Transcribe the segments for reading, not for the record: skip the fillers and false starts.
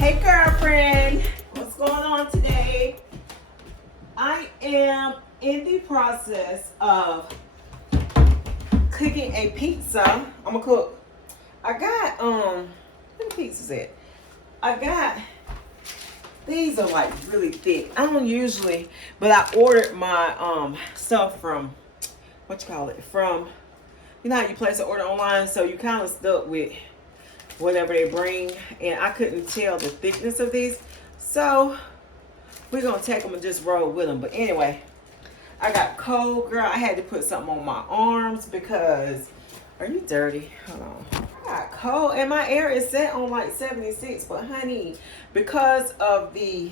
Hey girlfriend, what's going on today? I am in the process of cooking a pizza. I'm gonna cook. I got where the pizza's at? I got these are like really thick. I don't usually, but I ordered my stuff from from you know how you place an order online, so you kind of stuck with whatever they bring, and I couldn't tell the thickness of these, so we're gonna take them and just roll with them. But anyway, I got cold, girl. I had to put something on my arms because are you dirty? Hold on. I got cold and my air is set on like 76, but honey, because of the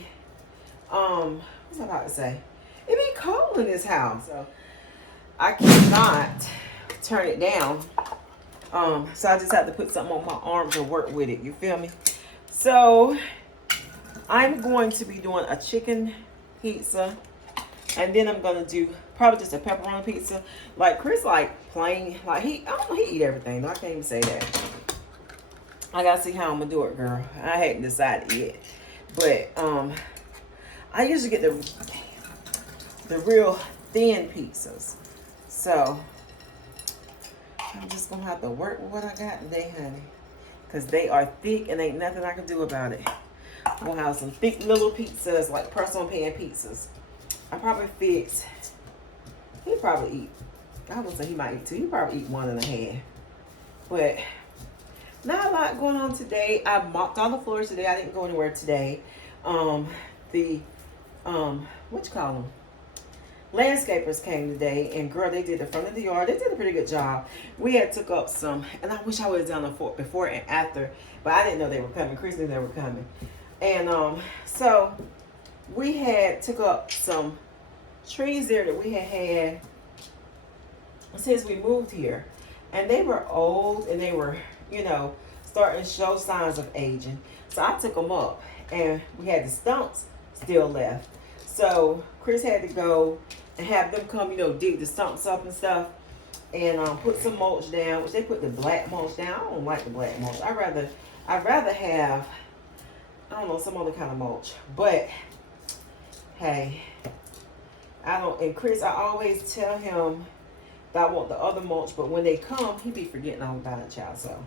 what's I about to say, it be cold in this house, so I cannot turn it down. So I just have to put something on my arms and work with it. You feel me? So I'm going to be doing a chicken pizza, and then I'm gonna do probably just a pepperoni pizza. Like Chris, like plain, like I don't know, he eat everything. I can't even say that. I gotta see how I'm gonna do it, girl. I hadn't decided yet, but I usually get the real thin pizzas. So I'm just gonna have to work with what I got today, honey, because they are thick and ain't nothing I can do about it. I'm gonna have some thick little pizzas, like press-on pan pizzas. I probably fix. He probably eat. I would say he might eat two. He probably eat 1.5. But not a lot going on today. I mopped all the floors today. I didn't go anywhere today. What you call them? Landscapers came today, and girl, they did the front of the yard. They did a pretty good job. We had took up some, and I wish I would have done them before and after, but I didn't know they were coming. Chris knew they were coming, and so we had took up some trees there that we had since we moved here, and they were old and they were, you know, starting to show signs of aging. So I took them up, and we had the stumps still left. So Chris had to go and have them come, you know, dig the stumps up and stuff, and put some mulch down, which they put the black mulch down. I don't like the black mulch. I'd rather have, I don't know, some other kind of mulch. But hey, I don't. And Chris, I always tell him that I want the other mulch, but when they come, he be forgetting all about it, child. So,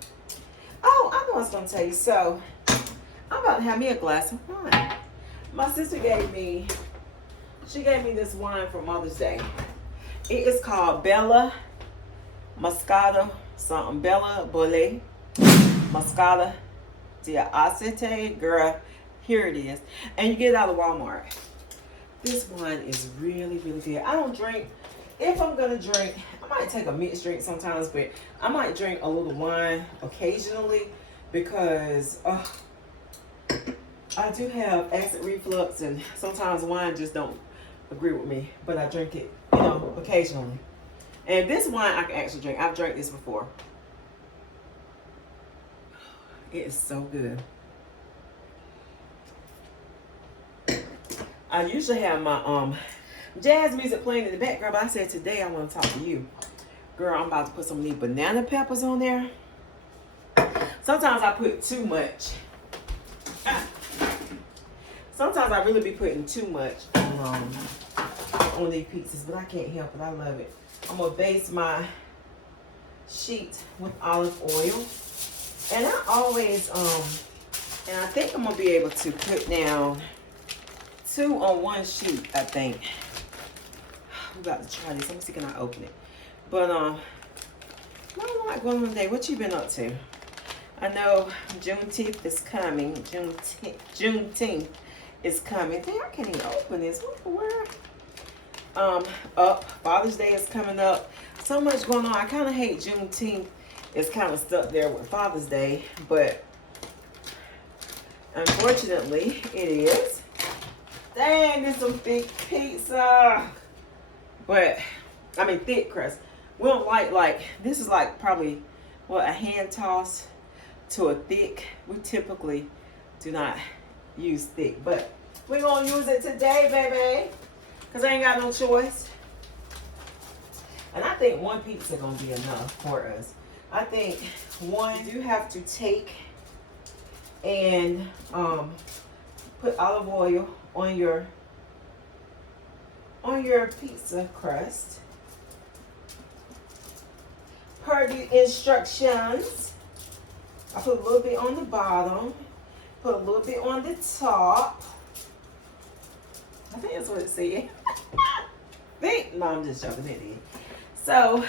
oh, I know I was gonna tell you. So I'm about to have me a glass of wine. My sister gave me. She gave me this wine for Mother's Day. It is called Bella Moscata something. Bella Bolle Moscata d'Acete. Girl, here it is. And you get it out of Walmart. This wine is really, really good. I don't drink. If I'm going to drink, I might take a mixed drink sometimes, but I might drink a little wine occasionally because I do have acid reflux, and sometimes wine just don't agree with me, but I drink it, you know, occasionally. And this wine I can actually drink. I've drank this before. It is so good. I usually have my jazz music playing in the background, but I said today I want to talk to you. Girl, I'm about to put some of these banana peppers on there. Sometimes I put too much. Sometimes I really be putting too much on these pizzas, but I can't help it. I love it. I'm going to base my sheet with olive oil. And I always, and I think I'm going to be able to put down 2 on one sheet, I think. We're about to try this. Let me see, can I open it? But, not a lot going on today. What you been up to? I know Juneteenth is coming. Juneteenth is coming. Dang, I can't even open this. What the world? Father's Day is coming up. So much going on. I kind of hate Juneteenth. It's kind of stuck there with Father's Day, but unfortunately, it is. Dang, this some thick pizza. But I mean, thick crust. We don't like this is like probably what, a hand toss to a thick. We typically do not use thick, but we're gonna use it today, baby, because I ain't got no choice. And I think one pizza gonna be enough for us. I think one, you have to take and put olive oil on your pizza crust per the instructions. I put a little bit on the bottom, put a little bit on the top. I think that's what it said. No, I'm just joking. It is. So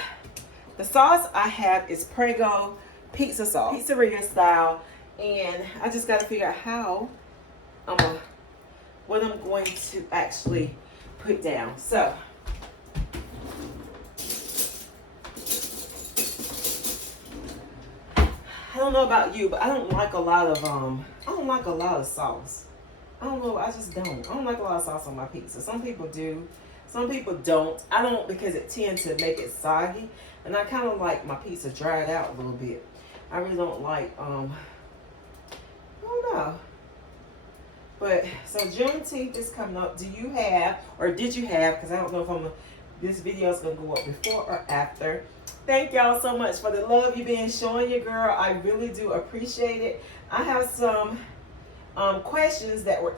the sauce I have is Prego pizza sauce, pizzeria style, and I just got to figure out how what I'm going to actually put down. So I don't know about you, but I don't like a lot of sauce. I don't know, I just don't. I don't like a lot of sauce on my pizza. Some people do. Some people don't. I don't, because it tends to make it soggy. And I kind of like my pizza dried out a little bit. I really don't like, I don't know. But, so Juneteenth is coming up. Do you have, or did you have, because I don't know if this video is going to go up before or after. Thank y'all so much for the love you've been showing your girl. I really do appreciate it. I have some questions that were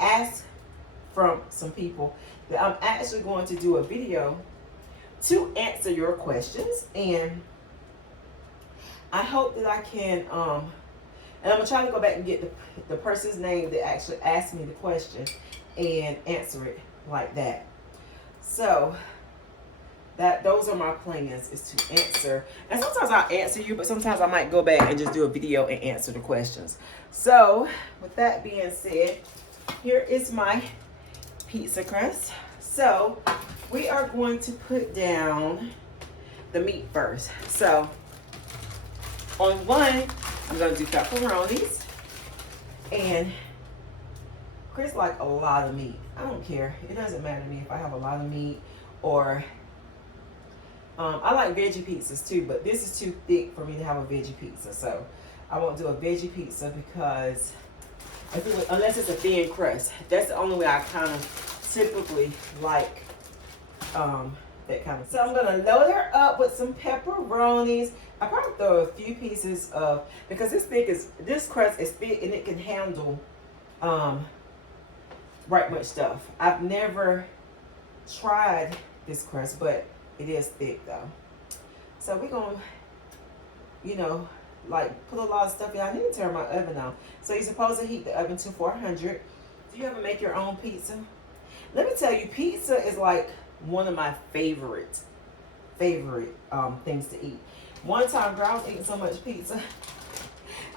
asked from some people that I'm actually going to do a video to answer your questions, and I hope that I can and I'm gonna try to go back and get the person's name that actually asked me the question and answer it like that. So those are my plans, is to answer, and sometimes I'll answer you, but sometimes I might go back and just do a video and answer the questions. So with that being said, here is my pizza crust. So we are going to put down the meat first. So on one, I'm going to do pepperonis, and Chris like a lot of meat. I don't care. It doesn't matter to me if I have a lot of meat, or I like veggie pizzas too, but this is too thick for me to have a veggie pizza. So I won't do a veggie pizza, because unless it's a thin crust. That's the only way I kind of typically like that kind of. So I'm gonna load her up with some pepperonis. I probably throw a few pieces of, because this crust is thick and it can handle right much stuff. I've never tried this crust, but it is thick though. So we're gonna, like, put a lot of stuff in. I need to turn my oven on. So you're supposed to heat the oven to 400. Do you ever make your own pizza? Let me tell you, pizza is like one of my favorite things to eat. One time, girl, I was eating so much pizza.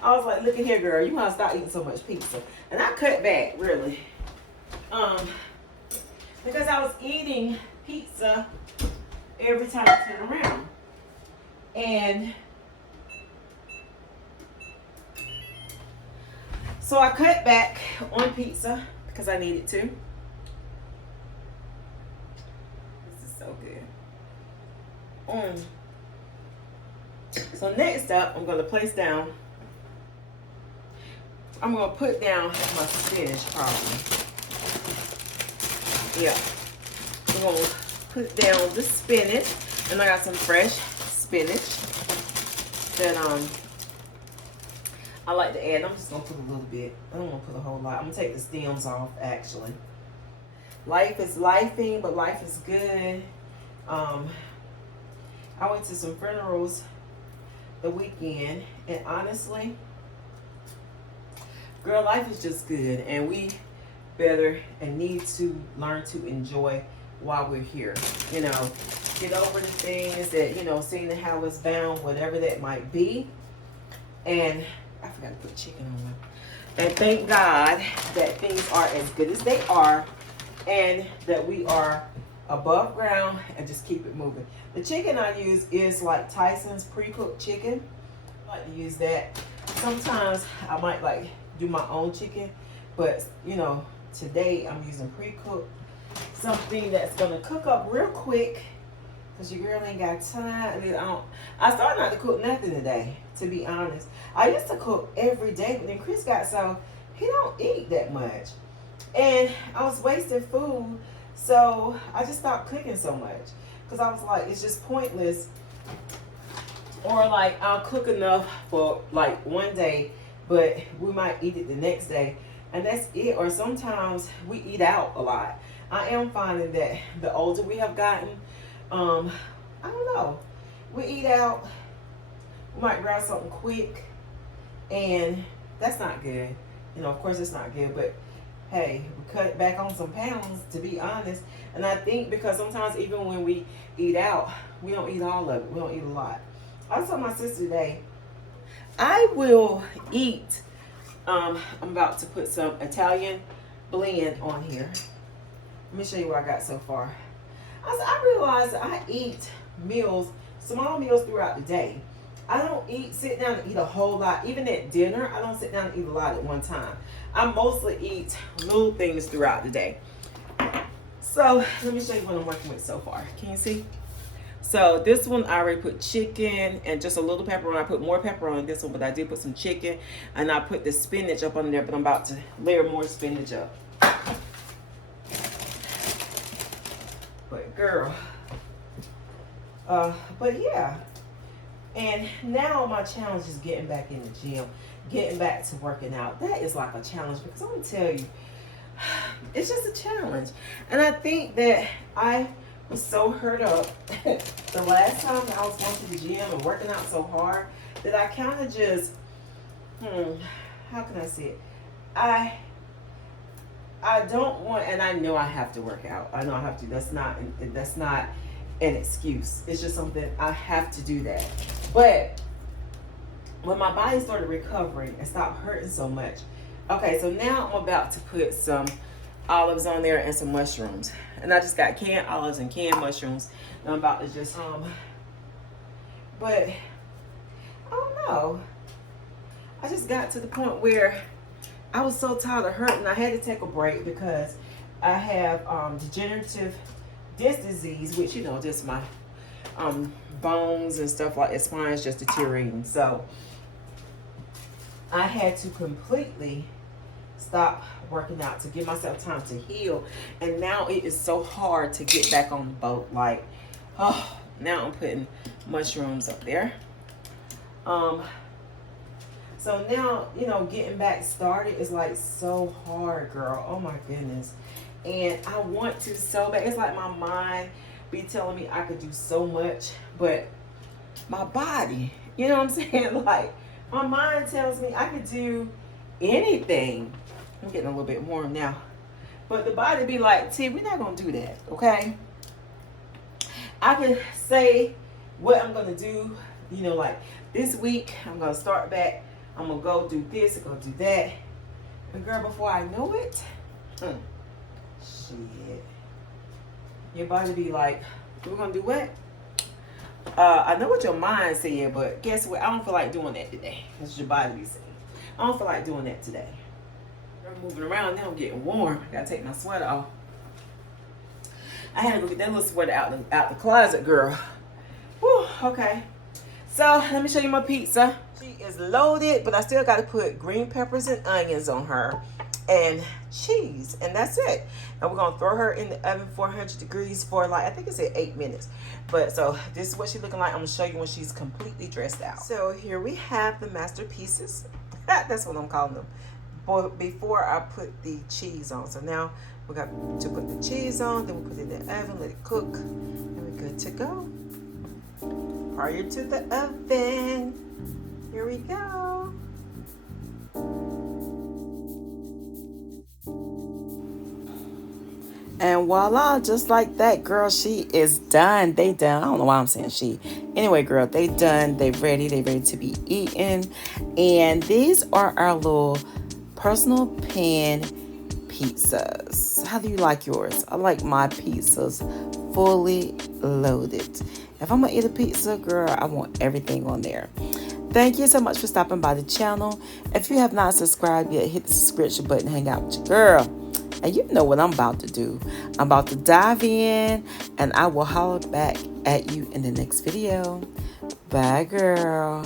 I was like, look at here, girl, you must stop eating so much pizza. And I cut back, really. Because I was eating pizza every time I turn around. And so I cut back on pizza because I needed to. This is so good. So next up, I'm going to place down, I'm going to put down my spinach probably. Yeah. I'm going to put down the spinach, and I got some fresh spinach that I like to add. I'm just going to put a little bit. I don't want to put a whole lot. I'm going to take the stems off, actually. Life is lifing, but life is good. I went to some funerals the weekend, and honestly, girl, life is just good, and we better and need to learn to enjoy while we're here. Get over the things that, seeing the how it's bound, whatever that might be. And I forgot to put chicken on there. And thank God that things are as good as they are, and that we are above ground, and just keep it moving. The chicken I use is like Tyson's pre-cooked chicken. I like to use that. Sometimes I might like do my own chicken, but today I'm using pre-cooked, something that's gonna cook up real quick, because your girl ain't got time. I started not to cook nothing today, to be honest. I used to cook every day, but then Chris got so he don't eat that much, and I was wasting food. So I just stopped cooking so much, because I was like, it's just pointless. Or like, I'll cook enough for like one day, but we might eat it the next day, and that's it. Or sometimes we eat out a lot. I am finding that the older we have gotten, I don't know, we eat out, we might grab something quick, and that's not good. You know, of course it's not good, but hey, we cut back on some pounds, to be honest. And I think because sometimes even when we eat out, we don't eat all of it. We don't eat a lot. I was telling my sister today, I will eat, I'm about to put some Italian blend on here. Let me show you what I got so far. I realized I eat meals, small meals throughout the day. I don't sit down and eat a whole lot. Even at dinner, I don't sit down and eat a lot at one time. I mostly eat little things throughout the day. So let me show you what I'm working with so far. Can you see? So this one I already put chicken and just a little pepper on. I put more pepper on this one, but I did put some chicken, and I put the spinach up on there, but I'm about to layer more spinach up. But girl, but yeah. And now my challenge is getting back in the gym, getting back to working out. That is like a challenge, because I'm gonna tell you, it's just a challenge. And I think that I was so hurt up the last time I was going to the gym and working out so hard that I kind of just, how can I say it? I don't want, and I know I have to work out. I know I have to. That's not an excuse. It's just something I have to do that. But when my body started recovering and stopped hurting so much, okay, so now I'm about to put some olives on there and some mushrooms. And I just got canned olives and canned mushrooms. And I'm about to just but I don't know. I just got to the point where I was so tired of hurting. I had to take a break because I have degenerative disc disease, which, you know, just my bones and stuff like that, spine is just deteriorating. So I had to completely stop working out to give myself time to heal. And now it is so hard to get back on the boat. Like, oh, now I'm putting mushrooms up there. So now, you know, getting back started is like so hard, girl. Oh my goodness. And I want to so bad. It's like my mind be telling me I could do so much, but my body, you know what I'm saying? Like, my mind tells me I could do anything. I'm getting a little bit warm now. But the body be like, T, we're not going to do that, okay? I can say what I'm going to do, you know, like this week, I'm going to start back. I'm going to go do this, go do that. But girl, before I know it, shit. Your body be like, we're going to do what? I know what your mind said, but guess what? I don't feel like doing that today. That's what your body be saying. I don't feel like doing that today. I'm moving around now. I'm getting warm. I got to take my sweater off. I had to go get that little sweater out the closet, girl. Whew, okay. So, let me show you my pizza. She is loaded, but I still got to put green peppers and onions on her. And cheese, and that's it. And we're gonna throw her in the oven 400 degrees for like, I think it said 8 minutes. But so this is what she's looking like. I'm gonna show you when she's completely dressed out. So here we have the masterpieces. That's what I'm calling them. But before I put the cheese on. So now we got to put the cheese on, then we put it in the oven, let it cook, and we're good to go. Prior to the oven. Here we go. And voila, just like that, girl, she is done. They done. I don't know why I'm saying she. Anyway, girl, they done. They ready. They ready to be eaten. And these are our little personal pan pizzas. How do you like yours? I like my pizzas fully loaded. If I'm going to eat a pizza, girl, I want everything on there. Thank you so much for stopping by the channel. If you have not subscribed yet, hit the subscription button, hang out with your girl. And you know what I'm about to do. I'm about to dive in, and I will holler back at you in the next video. Bye, girl.